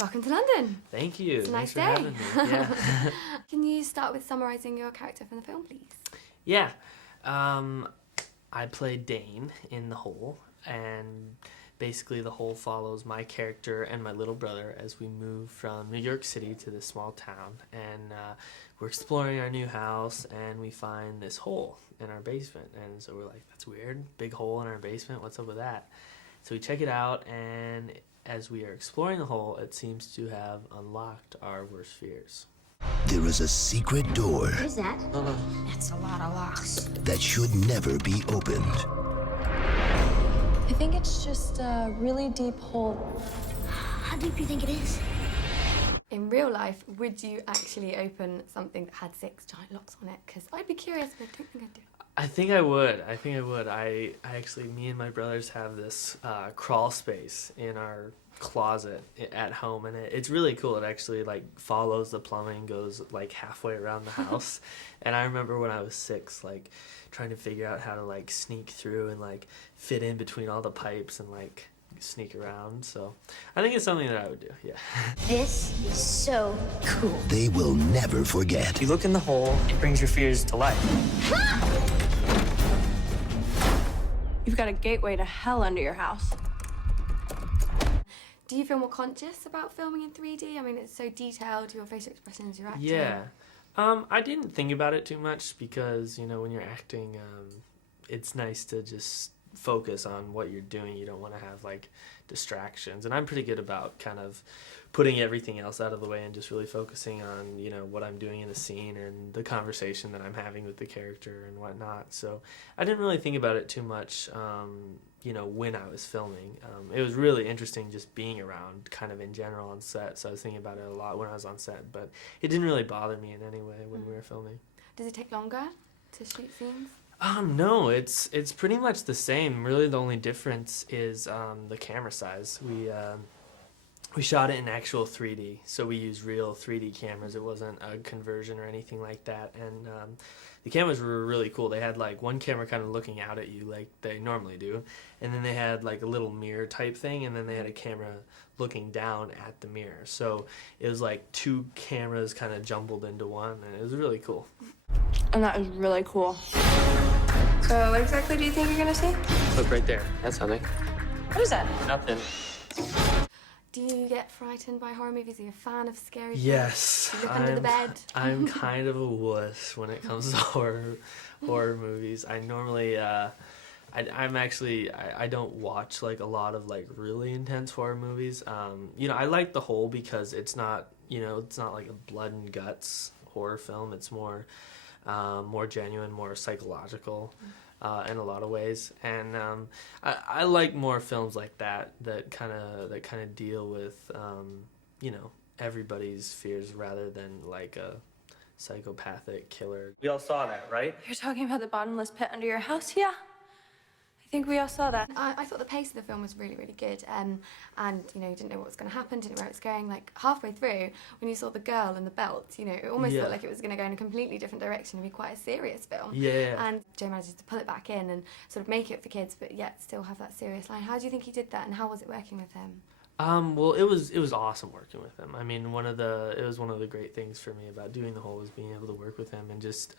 Welcome to London. Thank you. It's a nice Thanks day. for having me. Yeah. Can you start with summarising your character from the film, please? Yeah. I played Dane in The Hole, and basically The Hole follows my character and my little brother as we move from New York City to this small town, and we're exploring our new house, and we find this hole in our basement, and so we're like, that's weird, big hole in our basement, what's up with that? So we check it out, and as we are exploring the hole, it seems to have unlocked our worst fears. There is a secret door What is that? That's a lot of locks. that should never be opened. I think it's just a really deep hole. How deep do you think it is? In real life, would you actually open something that had 6 giant locks on it? Because I'd be curious, but I don't think I'd do it. I think I would. I actually, me and my brothers have this crawl space in our closet at home, and it's really cool. It actually like follows the plumbing, goes like halfway around the house. And I remember when I was 6, like trying to figure out how to like sneak through and like fit in between all the pipes and like sneak around. So I think it's something that I would do. Yeah. This is so cool. They will never forget. You look in the hole, it brings your fears to life. You've got a gateway to hell under your house. Do you feel more conscious about filming in 3D? I mean, it's so detailed, your facial expressions, your acting. Yeah. I didn't think about it too much because, you know, when you're acting, it's nice to just focus on what you're doing. You don't want to have like distractions, and I'm pretty good about kind of putting everything else out of the way and just really focusing on, you know, what I'm doing in the scene and the conversation that I'm having with the character and whatnot. So I didn't really think about it too much, you know, when I was filming. It was really interesting just being around kind of in general on set, so I was thinking about it a lot when I was on set, but it didn't really bother me in any way when we were filming. Does it take longer to shoot scenes? No, it's pretty much the same. Really, the only difference is the camera size. We shot it in actual 3D, so we used real 3D cameras. It wasn't a conversion or anything like that, and the cameras were really cool. They had like one camera kind of looking out at you like they normally do, and then they had like a little mirror type thing, and then they had a camera looking down at the mirror. So it was like 2 cameras kind of jumbled into one, and it was really cool. And that was really cool. So what exactly do you think you're gonna see? Look right there. That's something. What is that? Nothing. Do you get frightened by horror movies? Are you a fan of scary films? Yes, Do you look under the bed? I'm kind of a wuss when it comes to horror movies. I normally, I'm actually, I don't watch like a lot of like really intense horror movies. You know, I like The Hole because it's not, you know, it's not like a blood and guts horror film. It's more genuine, more psychological. In a lot of ways, and I like more films like that kind of deal with you know, everybody's fears rather than like a psychopathic killer. We all saw that, right? You're talking about the bottomless pit under your house? Yeah. I think we all saw that. I thought the pace of the film was really, really good, and you know, you didn't know what was going to happen, didn't know where it was going. Like halfway through, when you saw the girl and the belt, you know, it almost felt like it was going to go in a completely different direction and be quite a serious film. Yeah. And Joe manages to pull it back in and sort of make it for kids, but yet still have that serious line. How do you think he did that, and how was it working with him? Well, it was awesome working with him. I mean, it was one of the great things for me about doing The Hole was being able to work with him and just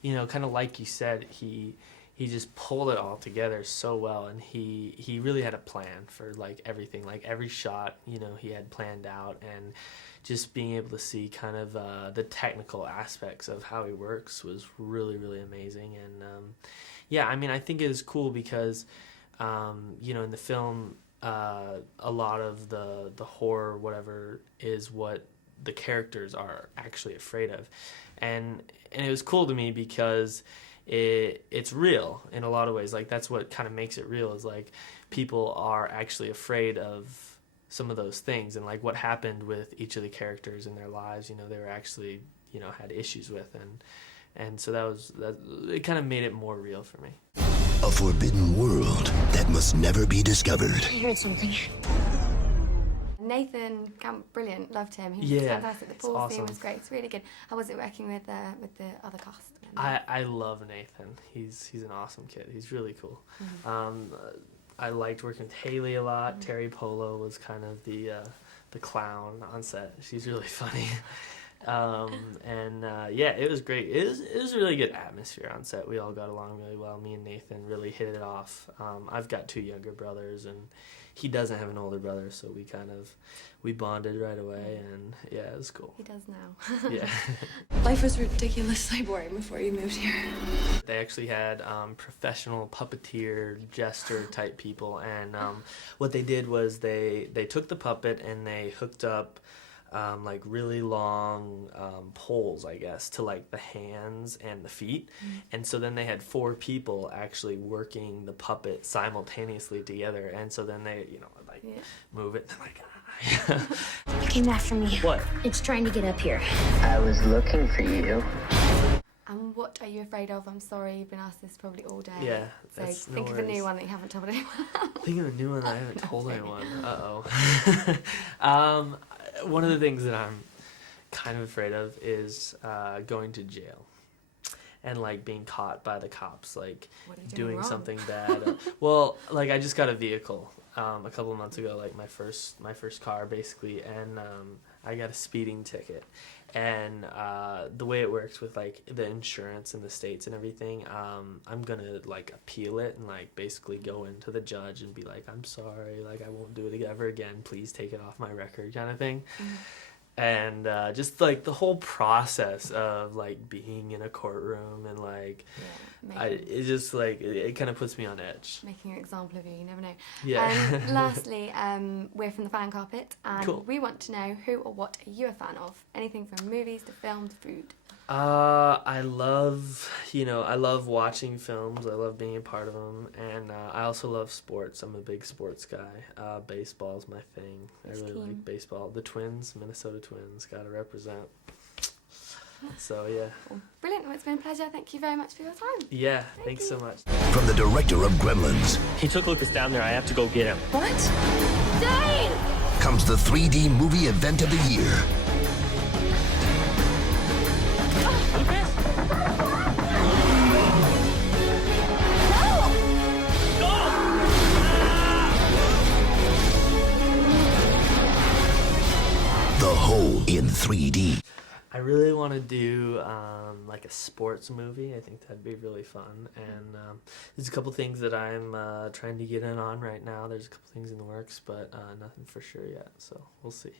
you know, kind of like you said, he just pulled it all together so well, and he really had a plan for like everything, like every shot, you know, he had planned out, and just being able to see kind of the technical aspects of how he works was really, really amazing. And yeah, I mean, I think it is cool because you know, in the film, a lot of the horror, whatever, is what the characters are actually afraid of, and it was cool to me because it's real in a lot of ways. Like that's what kind of makes it real, is like people are actually afraid of some of those things, and like what happened with each of the characters in their lives, you know, they were actually, you know, had issues with, and so that it kind of made it more real for me. A forbidden world that must never be discovered. I heard something. Nathan, brilliant, loved him. He was fantastic. The pool scene was great. It's really good. How was it working with the other cast? I love Nathan. He's an awesome kid. He's really cool. I liked working with Haley a lot. Terry Polo was kind of the the clown on set. She's really funny. Yeah, it was great. It was a really good atmosphere on set. We all got along really well. Me and Nathan really hit it off. I've got 2 younger brothers, and he doesn't have an older brother, so we bonded right away, and yeah, it was cool. He does now. Yeah. Life was ridiculously boring before you moved here. They actually had professional puppeteer, jester type people, and what they did was they took the puppet and they hooked up like really long poles, I guess, to like the hands and the feet. And so then they had 4 people actually working the puppet simultaneously together. And so then they, like move it. And like, It came after me. What? It's trying to get up here. I was looking for you. And what are you afraid of? I'm sorry, you've been asked this probably all day. Yeah, So that's think of a new one that you haven't told anyone. Think of a new one that I haven't told anyone. One of the things that I'm kind of afraid of is going to jail and like being caught by the cops, like What are you doing wrong? something bad. Well, like I just got a vehicle a couple of months ago, like my first car basically, and I got a speeding ticket. And the way it works with like the insurance in the States and everything, I'm gonna like appeal it and like basically go into the judge and be like, I'm sorry, like I won't do it ever again, please take it off my record, kind of thing. And just like the whole process of like being in a courtroom and like it just like it kind of puts me on edge. Making an example of you never know. Yeah. Lastly, we're from the Fan Carpet, and Cool. we want to know who or what are you a fan of? Anything from movies to film to food. I love watching films. I love being a part of them, and I also love sports. I'm a big sports guy. Baseball's my thing. I really like baseball. The Twins, Minnesota Twins, gotta represent. So yeah. Cool. Brilliant. Well, it's been a pleasure. Thank you very much for your time. Yeah, thanks so much. From the director of Gremlins He took Lucas down there. I have to go get him. What? Dane! comes the 3D movie event of the year. The Hole in 3D. I really want to do like a sports movie. I think that'd be really fun. And there's a couple things that I'm trying to get in on right now. There's a couple things in the works, but nothing for sure yet. So we'll see.